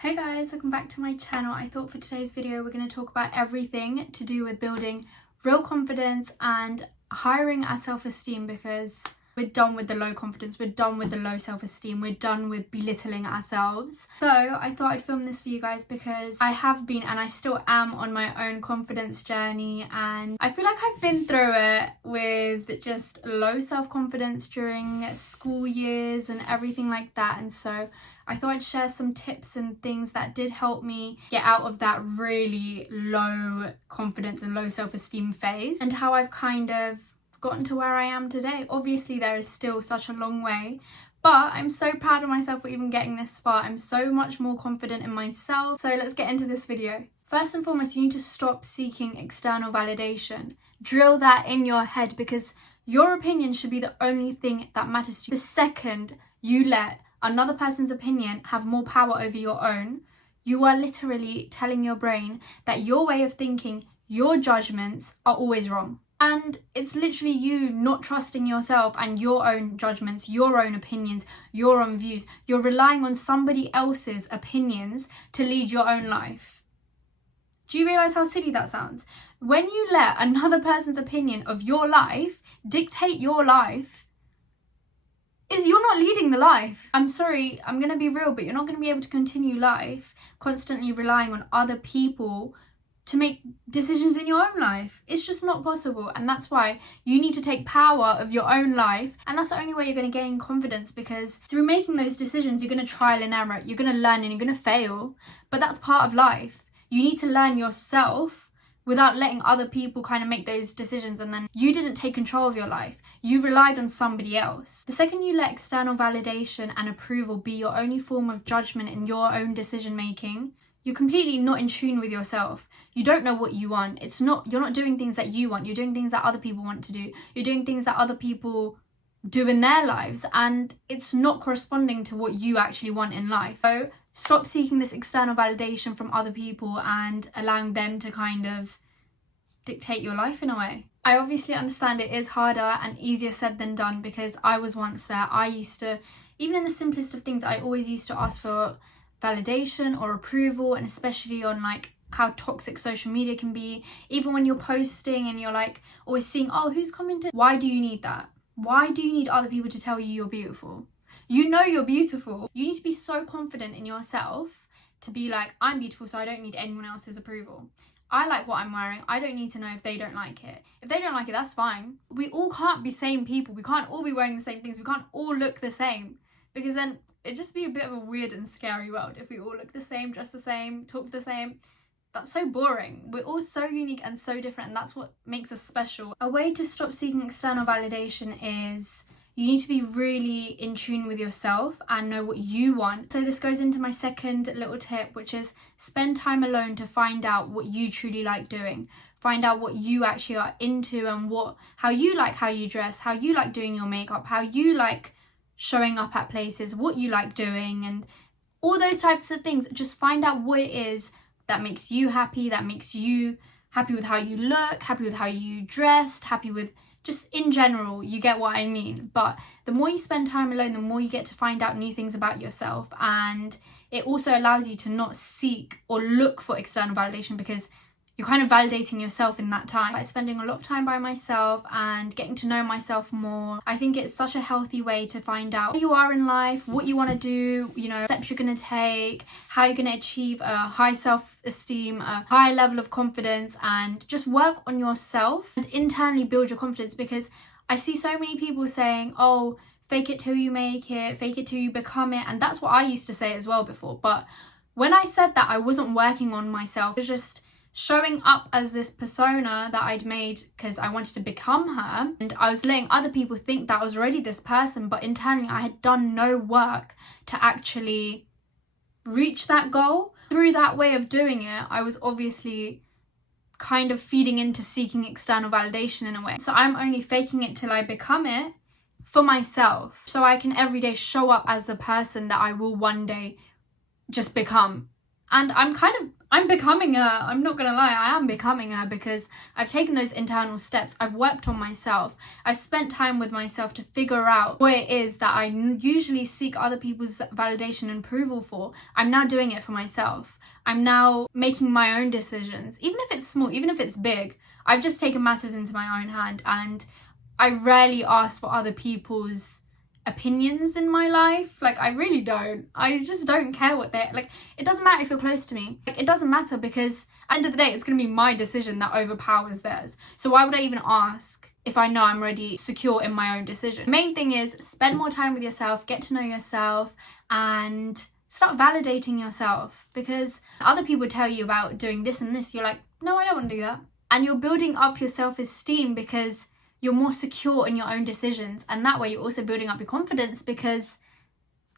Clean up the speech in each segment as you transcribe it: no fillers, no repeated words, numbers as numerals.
Hey guys, welcome back to my channel. I thought for today's video we're going to talk about everything to do with building real confidence and hiring our self-esteem, because we're done with the low confidence, we're done with the low self-esteem, we're done with belittling ourselves. So I thought I'd film this for you guys because I have been and I still am on my own confidence journey, and I feel like I've been through it with just low self-confidence during school years and everything like that. And so I thought I'd share some tips and things that did help me get out of that really low confidence and low self-esteem phase, and how I've kind of gotten to where I am today. Obviously there is still such a long way, but I'm so proud of myself for even getting this far. I'm so much more confident in myself. So let's get into this video. First and foremost, you need to stop seeking external validation. Drill that in your head, because your opinion should be the only thing that matters to you. The second you let another person's opinion have more power over your own, you are literally telling your brain that your way of thinking, your judgments are always wrong. And it's literally you not trusting yourself and your own judgments, your own opinions, your own views. You're relying on somebody else's opinions to lead your own life. Do you realise how silly that sounds? When you let another person's opinion of your life dictate your life, you're not leading the life. I'm sorry, I'm going to be real, but you're not going to be able to continue life constantly relying on other people to make decisions in your own life. It's just not possible, and that's why you need to take power of your own life, and that's the only way you're going to gain confidence, because through making those decisions you're going to trial and error, you're going to learn and you're going to fail, but that's part of life. You need to learn yourself without letting other people kind of make those decisions, and then you didn't take control of your life. You relied on somebody else. The second you let external validation and approval be your only form of judgment in your own decision making, you're completely not in tune with yourself. You don't know what you want. You're not doing things that you want. You're doing things that other people want to do. You're doing things that other people do in their lives, and it's not corresponding to what you actually want in life. So stop seeking this external validation from other people and allowing them to kind of dictate your life in a way. I obviously understand it is harder and easier said than done, because I was once there. I used to, even in the simplest of things, I always used to ask for validation or approval, and especially on like how toxic social media can be. Even when you're posting and you're like always seeing, oh, who's commented? Why do you need that? Why do you need other people to tell you you're beautiful? You know you're beautiful. You need to be so confident in yourself to be like, I'm beautiful, so I don't need anyone else's approval. I like what I'm wearing. I don't need to know if they don't like it. If they don't like it, that's fine. We all can't be same people. We can't all be wearing the same things. We can't all look the same, because then it'd just be a bit of a weird and scary world if we all look the same, dress the same, talk the same. That's so boring. We're all so unique and so different, and that's what makes us special. A way to stop seeking external validation is you need to be really in tune with yourself and know what you want. So this goes into my second little tip, which is spend time alone to find out what you truly like doing. Find out what you actually are into, and how you like how you dress, how you like doing your makeup, how you like showing up at places, what you like doing, and all those types of things. Just find out what it is that makes you happy, that makes you happy with how you look, happy with how you dressed, happy with just in general, you get what I mean. But the more you spend time alone, the more you get to find out new things about yourself, and it also allows you to not seek or look for external validation, because you're kind of validating yourself in that time. By spending a lot of time by myself and getting to know myself more, I think it's such a healthy way to find out who you are in life, what you want to do, steps you're going to take, how you're going to achieve a high self-esteem, a high level of confidence, and just work on yourself and internally build your confidence. Because I see so many people saying, oh, fake it till you make it, fake it till you become it. And that's what I used to say as well before. But when I said that, I wasn't working on myself. It was just showing up as this persona that I'd made because I wanted to become her, and I was letting other people think that I was already this person, but internally I had done no work to actually reach that goal. Through that way of doing it, I was obviously kind of feeding into seeking external validation in a way. So I'm only faking it till I become it for myself, so I can every day show up as the person that I will one day just become. And I'm kind of I'm becoming her. I'm not gonna lie, I am becoming her because I've taken those internal steps. I've worked on myself. I've spent time with myself to figure out what it is that I usually seek other people's validation and approval for. I'm now doing it for myself. I'm now making my own decisions, even if it's small, even if it's big. I've just taken matters into my own hand, and I rarely ask for other people's opinions in my life. Like, I really don't. I just don't care what they're like. It doesn't matter if you're close to me. Like, it doesn't matter, because at the end of the day, it's going to be my decision that overpowers theirs. So why would I even ask if I know I'm already secure in my own decision? The main thing is spend more time with yourself, get to know yourself, and start validating yourself, because other people tell you about doing this and this. You're like, no, I don't want to do that. And you're building up your self-esteem because you're more secure in your own decisions, and that way you're also building up your confidence because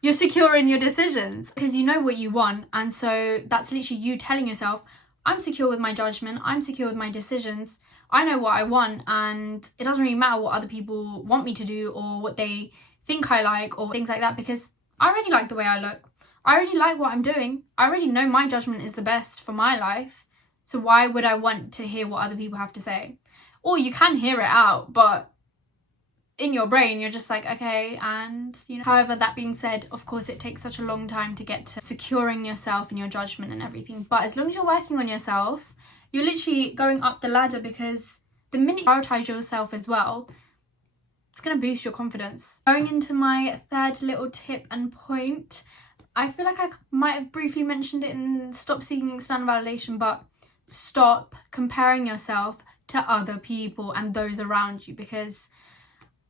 you're secure in your decisions, because you know what you want. And so that's literally you telling yourself, I'm secure with my judgment, I'm secure with my decisions, I know what I want, and it doesn't really matter what other people want me to do or what they think I like or things like that, because I already like the way I look, I already like what I'm doing, I already know my judgment is the best for my life. So why would I want to hear what other people have to say? Or you can hear it out, but in your brain, you're just like, okay, and, you know. However, that being said, of course, it takes such a long time to get to securing yourself and your judgment and everything. But as long as you're working on yourself, you're literally going up the ladder, because the minute you prioritize yourself as well, it's going to boost your confidence. Going into my third little tip and point, I feel like I might have briefly mentioned it in Stop Seeking External Validation, but stop comparing yourself to other people and those around you, because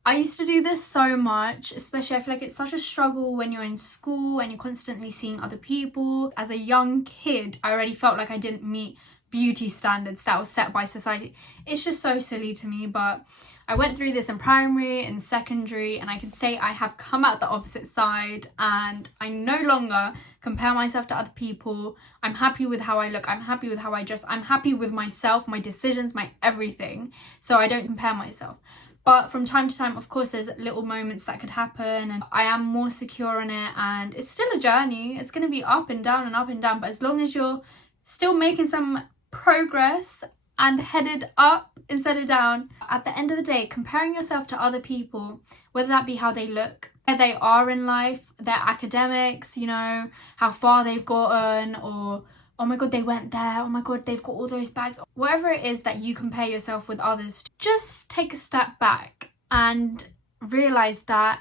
I used to do this so much, especially I feel like it's such a struggle when you're in school and you're constantly seeing other people. As a young kid, I already felt like I didn't meet beauty standards that was set by society. It's just so silly to me, but I went through this in primary and secondary, and I can say I have come out the opposite side, and I no longer compare myself to other people. I'm happy with how I look, I'm happy with how I dress, I'm happy with myself, my decisions, my everything. So I don't compare myself. But from time to time, of course, there's little moments that could happen, and I am more secure in it, and it's still a journey. It's going to be up and down and up and down, but as long as you're still making some progress and headed up instead of down, at the end of the day, comparing yourself to other people, whether that be how they look, where they are in life, their academics, you know, how far they've gotten, or oh my god, they went there, oh my god, they've got all those bags, whatever it is that you compare yourself with others, just take a step back and realize that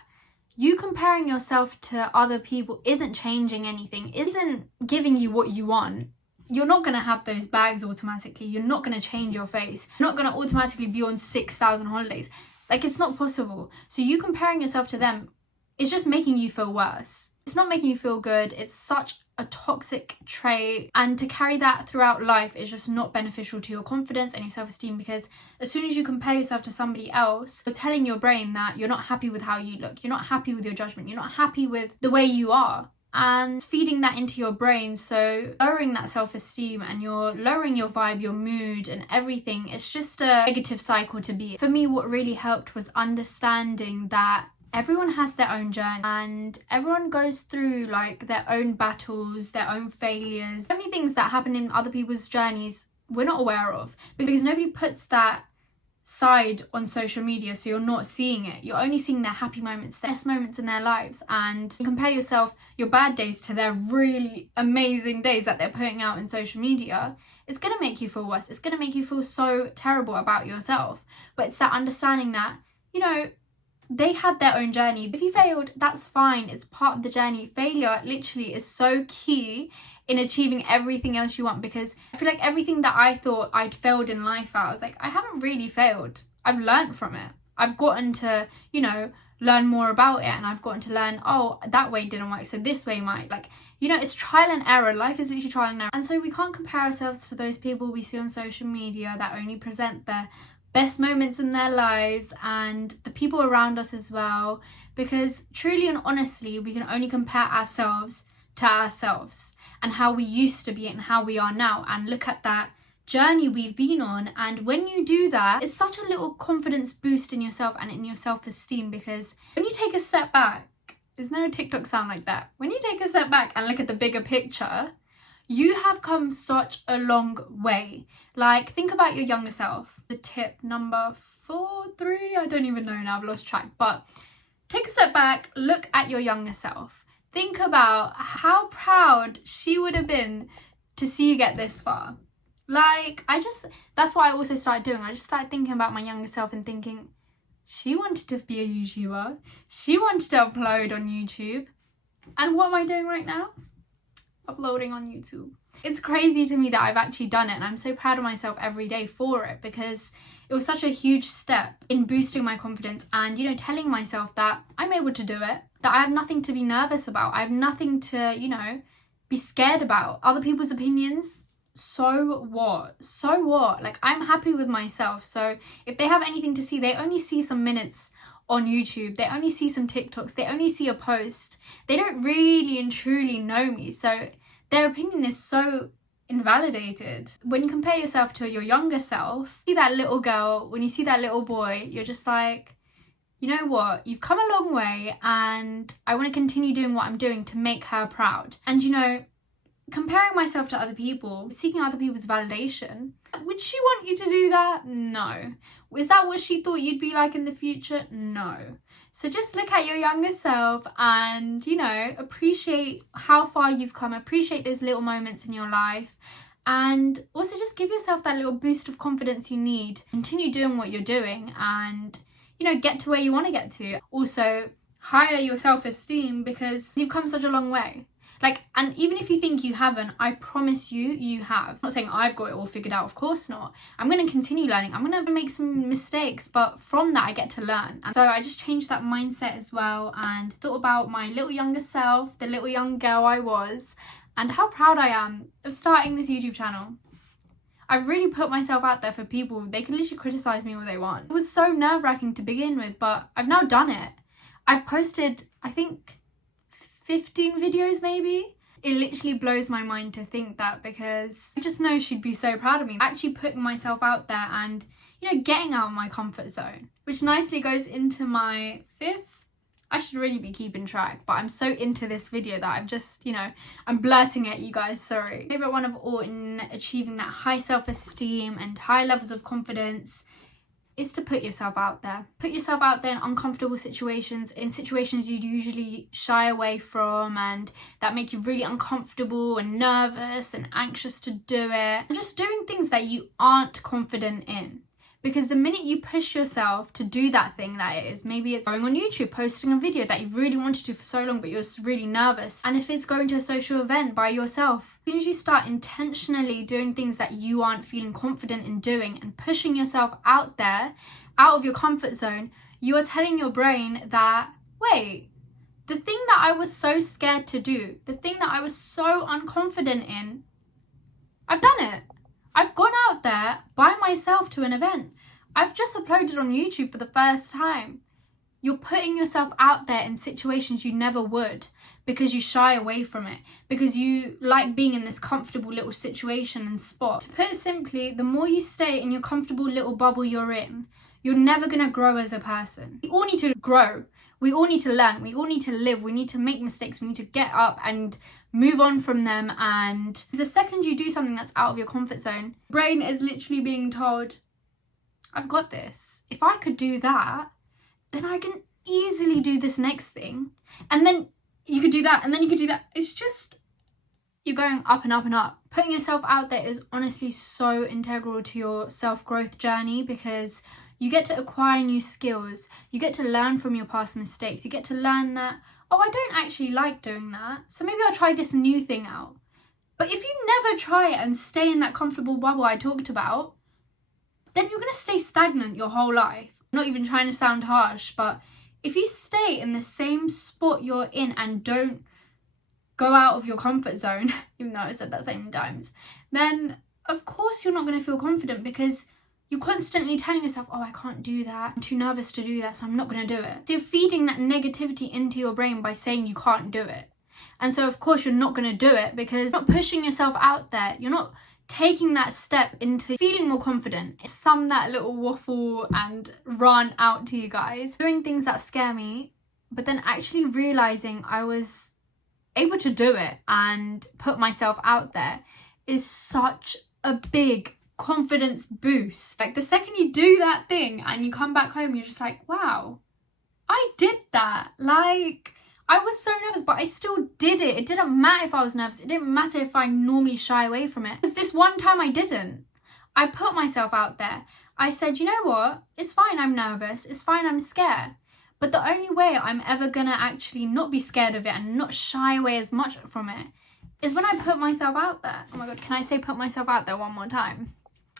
you comparing yourself to other people isn't changing anything, isn't giving you what you want. You're not going to have those bags automatically. You're not going to change your face. You're not going to automatically be on 6,000 holidays. Like, it's not possible. So you comparing yourself to them is just making you feel worse. It's not making you feel good. It's such a toxic trait, and to carry that throughout life is just not beneficial to your confidence and your self-esteem, because as soon as you compare yourself to somebody else, you're telling your brain that you're not happy with how you look, you're not happy with your judgment, you're not happy with the way you are, and feeding that into your brain, so lowering that self-esteem, and you're lowering your vibe, your mood and everything. It's just a negative cycle to be. For me, what really helped was understanding that everyone has their own journey, and everyone goes through like their own battles, their own failures. So many things that happen in other people's journeys we're not aware of, because nobody puts that side on social media, so you're not seeing it. You're only seeing their happy moments, the best moments in their lives, and you compare yourself, your bad days, to their really amazing days that they're putting out in social media. It's going to make you feel worse. It's going to make you feel so terrible about yourself. But it's that understanding that, you know, they had their own journey. If you failed, that's fine. It's part of the journey. Failure literally is so key in achieving everything else you want, because I feel like everything that I thought I'd failed in life at, I was like, I haven't really failed. I've learned from it. I've gotten to, you know, learn more about it, and I've gotten to learn, oh, that way didn't work, so this way might. Like, you know, it's trial and error. Life is literally trial and error. And so we can't compare ourselves to those people we see on social media that only present their best moments in their lives, and the people around us as well, because truly and honestly, we can only compare ourselves to ourselves and how we used to be and how we are now, and look at that journey we've been on. And when you do that, it's such a little confidence boost in yourself and in your self-esteem, because when you take a step back, there's no TikTok sound like that, when you take a step back and look at the bigger picture, You have come such a long way. Like, think about your younger self. The tip number 4, 3, I don't even know now, I've lost track. But take a step back, look at your younger self. Think about how proud she would have been to see you get this far. Like, that's what I also started doing. I just started thinking about my younger self and thinking, she wanted to be a YouTuber. She wanted to upload on YouTube. And what am I doing right now? Uploading on YouTube. It's crazy to me that I've actually done it, and I'm so proud of myself every day for it, because it was such a huge step in boosting my confidence and, you know, telling myself that I'm able to do it, that I have nothing to be nervous about. I have nothing to, you know, be scared about. Other people's opinions, so what? So what? Like, I'm happy with myself. So if they have anything to see, they only see some minutes on YouTube, they only see some TikToks, they only see a post. They don't really and truly know me. So their opinion is so invalidated. When you compare yourself to your younger self, see that little girl, when you see that little boy, you're just like, you know what, you've come a long way, and I want to continue doing what I'm doing to make her proud. And, you know, comparing myself to other people, seeking other people's validation, would she want you to do that? No. Is that what she thought you'd be like in the future? No. So just look at your younger self and, you know, appreciate how far you've come, appreciate those little moments in your life, and also just give yourself that little boost of confidence you need. Continue doing what you're doing and, you know, get to where you want to get to. Also, higher your self-esteem, because you've come such a long way. Like, and even if you think you haven't, I promise you, you have. I'm not saying I've got it all figured out, of course not. I'm going to continue learning. I'm going to make some mistakes, but from that I get to learn. And so I just changed that mindset as well and thought about my little younger self, the little young girl I was, and how proud I am of starting this YouTube channel. I've really put myself out there for people. They can literally criticize me all they want. It was so nerve-wracking to begin with, but I've now done it. I've posted, I think, 15 videos maybe. It literally blows my mind to think that, because I just know she'd be so proud of me. Actually putting myself out there and, you know, getting out of my comfort zone, which nicely goes into my 5th. I should really be keeping track, but I'm so into this video that I'm just, you know, I'm blurting at you guys, sorry. Favorite one of all in achieving that high self-esteem and high levels of confidence is to put yourself out there. Put yourself out there in uncomfortable situations, in situations you'd usually shy away from and that make you really uncomfortable and nervous and anxious to do it. And just doing things that you aren't confident in. Because the minute you push yourself to do that thing that it is, maybe it's going on YouTube, posting a video that you've really wanted to for so long, but you're really nervous. And if it's going to a social event by yourself, as soon as you start intentionally doing things that you aren't feeling confident in doing and pushing yourself out there, out of your comfort zone, you are telling your brain that, wait, the thing that I was so scared to do, the thing that I was so unconfident in, I've done it. I've gone out there by myself to an event. I've just uploaded on YouTube for the first time. You're putting yourself out there in situations you never would because you shy away from it, because you like being in this comfortable little situation and spot. To put it simply, the more you stay in your comfortable little bubble you're in, you're never going to grow as a person. We all need to grow. We all need to learn. We all need to live. We need to make mistakes. We need to get up and move on from them. And the second you do something that's out of your comfort zone, brain is literally being told, I've got this. If I could do that, then I can easily do this next thing. And then you could do that, and then you could do that. It's just, you're going up and up and up. Putting yourself out there is honestly so integral to your self-growth journey, because you get to acquire new skills. You get to learn from your past mistakes. You get to learn that, oh, I don't actually like doing that, so maybe I'll try this new thing out. But if you never try it and stay in that comfortable bubble I talked about, then you're going to stay stagnant your whole life. I'm not even trying to sound harsh, but if you stay in the same spot you're in and don't go out of your comfort zone, even though I said that so many times, then of course you're not going to feel confident, because you're constantly telling yourself, oh, I can't do that. I'm too nervous to do that, so I'm not going to do it. So you're feeding that negativity into your brain by saying you can't do it. And so, of course, you're not going to do it because you're not pushing yourself out there. You're not taking that step into feeling more confident. Sum that little waffle and rant out to you guys. Doing things that scare me, but then actually realising I was able to do it and put myself out there is such a big confidence boost. Like the second you do that thing and you come back home, you're just like, wow, I did that. Like, I was so nervous, but I still did it. It didn't matter if I was nervous. It didn't matter if I normally shy away from it. Because this one time I didn't. I put myself out there. I said, you know what? It's fine I'm nervous. It's fine I'm scared. But the only way I'm ever gonna actually not be scared of it and not shy away as much from it is when I put myself out there. Oh my God, can I say put myself out there one more time?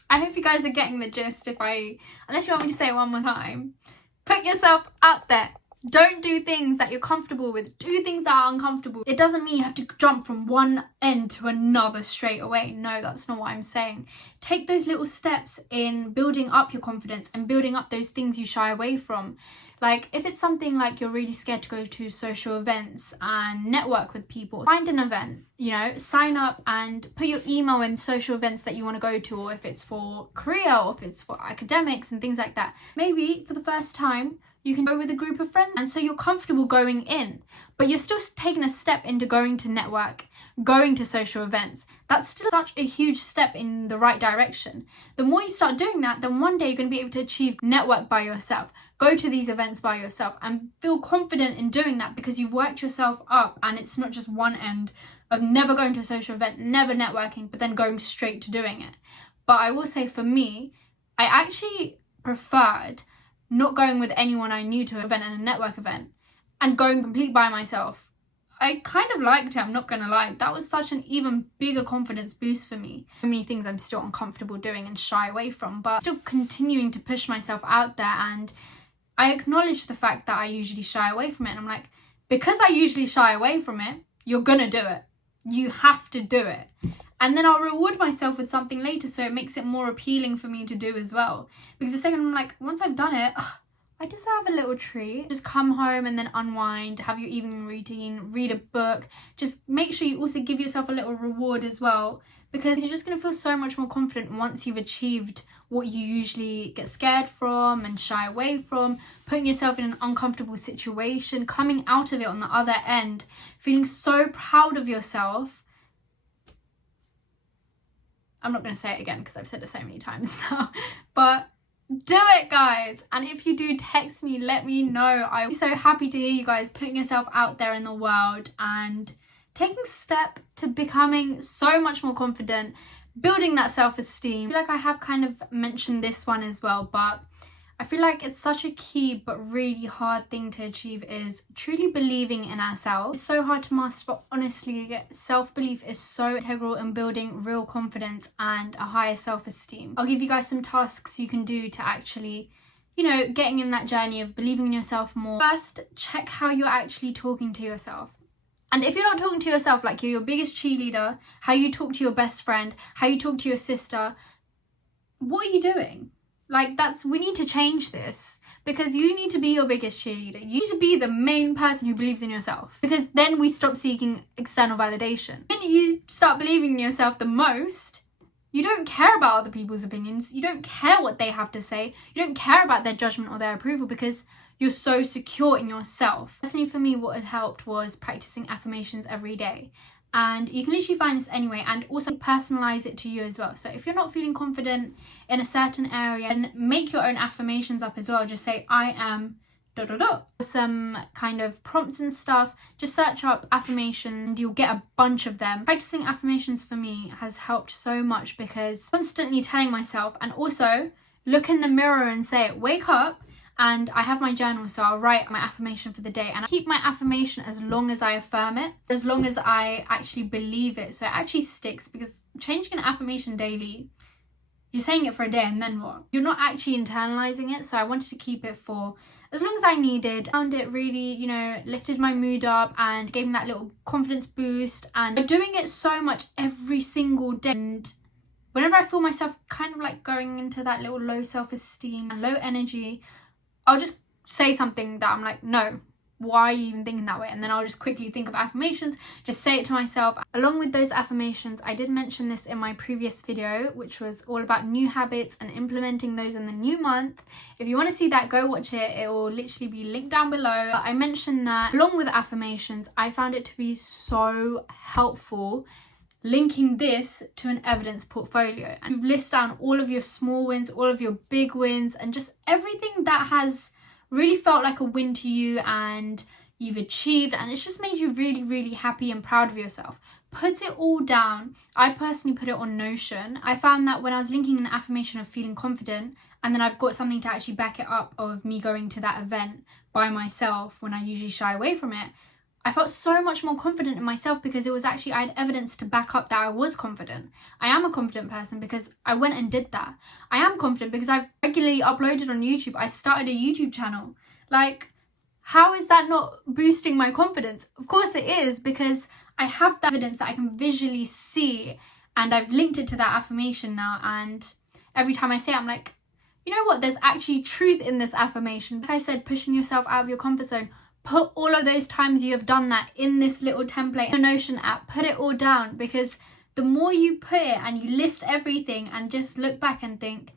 I hope you guys are getting the gist unless you want me to say it one more time. Put yourself out there. Don't do things that you're comfortable with. Do things that are uncomfortable. It doesn't mean you have to jump from one end to another straight away. No, that's not what I'm saying. Take those little steps in building up your confidence and building up those things you shy away from. Like if it's something like you're really scared to go to social events and network with people, find an event, you know, sign up and put your email in social events that you want to go to, or if it's for career or if it's for academics and things like that. Maybe for the first time, you can go with a group of friends and so you're comfortable going in, but you're still taking a step into going to network, going to social events. That's still such a huge step in the right direction. The more you start doing that, then one day you're going to be able to achieve network by yourself, go to these events by yourself and feel confident in doing that because you've worked yourself up and it's not just one end of never going to a social event, never networking, but then going straight to doing it. But I will say for me, I actually preferred not going with anyone I knew to an event and a network event and going completely by myself. I kind of liked it, I'm not gonna lie. That was such an even bigger confidence boost for me. So many things I'm still uncomfortable doing and shy away from, but still continuing to push myself out there. And I acknowledge the fact that I usually shy away from it. And I'm like, because I usually shy away from it, you're gonna do it. You have to do it. And then I'll reward myself with something later, so it makes it more appealing for me to do as well. Because the second I'm like, once I've done it, I deserve a little treat. Just come home and then unwind, have your evening routine, read a book. Just make sure you also give yourself a little reward as well, because you're just going to feel so much more confident once you've achieved what you usually get scared from and shy away from, putting yourself in an uncomfortable situation, coming out of it on the other end, feeling so proud of yourself. I'm not going to say it again because I've said it so many times now, but do it, guys. And if you do, text me, let me know. I'm be so happy to hear you guys putting yourself out there in the world and taking a step to becoming so much more confident, building that self-esteem. I feel like I have kind of mentioned this one as well, but I feel like it's such a key but really hard thing to achieve is truly believing in ourselves. It's so hard to master, but honestly, self-belief is so integral in building real confidence and a higher self-esteem. I'll give you guys some tasks you can do to actually, you know, getting in that journey of believing in yourself more. First, check how you're actually talking to yourself. And if you're not talking to yourself like you're your biggest cheerleader, how you talk to your best friend, how you talk to your sister, what are you doing? Like we need to change this, because you need to be your biggest cheerleader. You need to be the main person who believes in yourself, because then we stop seeking external validation. When you start believing in yourself the most, you don't care about other people's opinions. You don't care what they have to say. You don't care about their judgment or their approval because you're so secure in yourself. Personally for me, what has helped was practicing affirmations every day. And you can literally find this anyway, and also personalize it to you as well. So if you're not feeling confident in a certain area, and make your own affirmations up as well. Just say, I am ... Some kind of prompts and stuff. Just search up affirmations and you'll get a bunch of them. Practicing affirmations for me has helped so much, because constantly telling myself, and also look in the mirror and say, wake up. And I have my journal, so I'll write my affirmation for the day, and I keep my affirmation as long as I affirm it, as long as I actually believe it, so it actually sticks. Because changing an affirmation daily, you're saying it for a day and then what? You're not actually internalizing it. So I wanted to keep it for as long as I needed. I found it really, you know, lifted my mood up and gave me that little confidence boost. And by doing it so much every single day, and whenever I feel myself kind of like going into that little low self-esteem and low energy, I'll just say something that I'm like, no, why are you even thinking that way? And then I'll just quickly think of affirmations, just say it to myself. Along with those affirmations, I did mention this in my previous video, which was all about new habits and implementing those in the new month. If you want to see that, go watch it. It will literally be linked down below. But I mentioned that along with affirmations, I found it to be so helpful linking this to an evidence portfolio, and you list down all of your small wins, all of your big wins, and just everything that has really felt like a win to you and you've achieved, and it's just made you really, really happy and proud of yourself. Put it all down. I personally put it on Notion. I found that when I was linking an affirmation of feeling confident, and then I've got something to actually back it up of me going to that event by myself when I usually shy away from it, I felt so much more confident in myself, because it was actually, I had evidence to back up that I was confident. I am a confident person because I went and did that. I am confident because I've regularly uploaded on YouTube. I started a YouTube channel. Like, how is that not boosting my confidence? Of course it is, because I have the evidence that I can visually see, and I've linked it to that affirmation now, and every time I say it, I'm like, you know what, there's actually truth in this affirmation. Like I said, pushing yourself out of your comfort zone. Put all of those times you have done that in this little template, in the Notion app. Put it all down, because the more you put it and you list everything and just look back and think,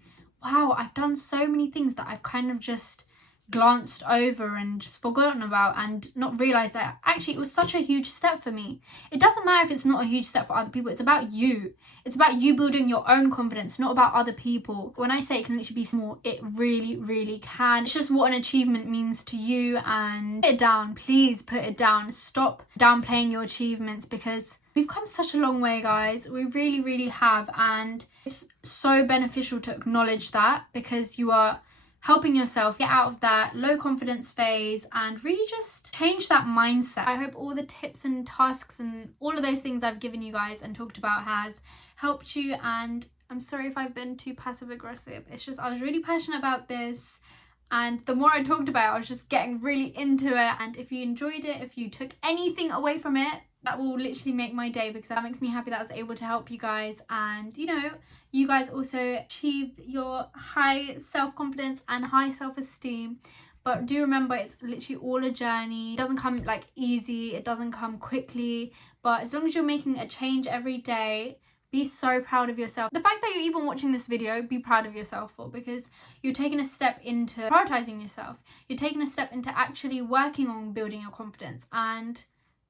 wow, I've done so many things that I've kind of just glanced over and just forgotten about, and not realised that actually it was such a huge step for me. It doesn't matter if it's not a huge step for other people. It's about you. It's about you building your own confidence, not about other people. When I say it can literally be small, it really, really can. It's just what an achievement means to you, and put it down. Please put it down. Stop downplaying your achievements, because we've come such a long way, guys. We really, really have, and it's so beneficial to acknowledge that, because you are helping yourself get out of that low confidence phase and really just change that mindset. I hope all the tips and tasks and all of those things I've given you guys and talked about has helped you, and I'm sorry if I've been too passive aggressive. It's just I was really passionate about this, and the more I talked about it, I was just getting really into it. And if you enjoyed it, if you took anything away from it, that will literally make my day, because that makes me happy that I was able to help you guys, and you know, you guys also achieve your high self-confidence and high self-esteem. But do remember, it's literally all a journey. It doesn't come like easy, it doesn't come quickly, but as long as you're making a change every day, be so proud of yourself. The fact that you're even watching this video, be proud of yourself for, because you're taking a step into prioritizing yourself. You're taking a step into actually working on building your confidence, and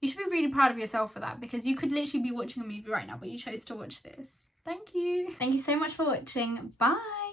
you should be really proud of yourself for that, because you could literally be watching a movie right now, but you chose to watch this. Thank you. Thank you so much for watching. Bye.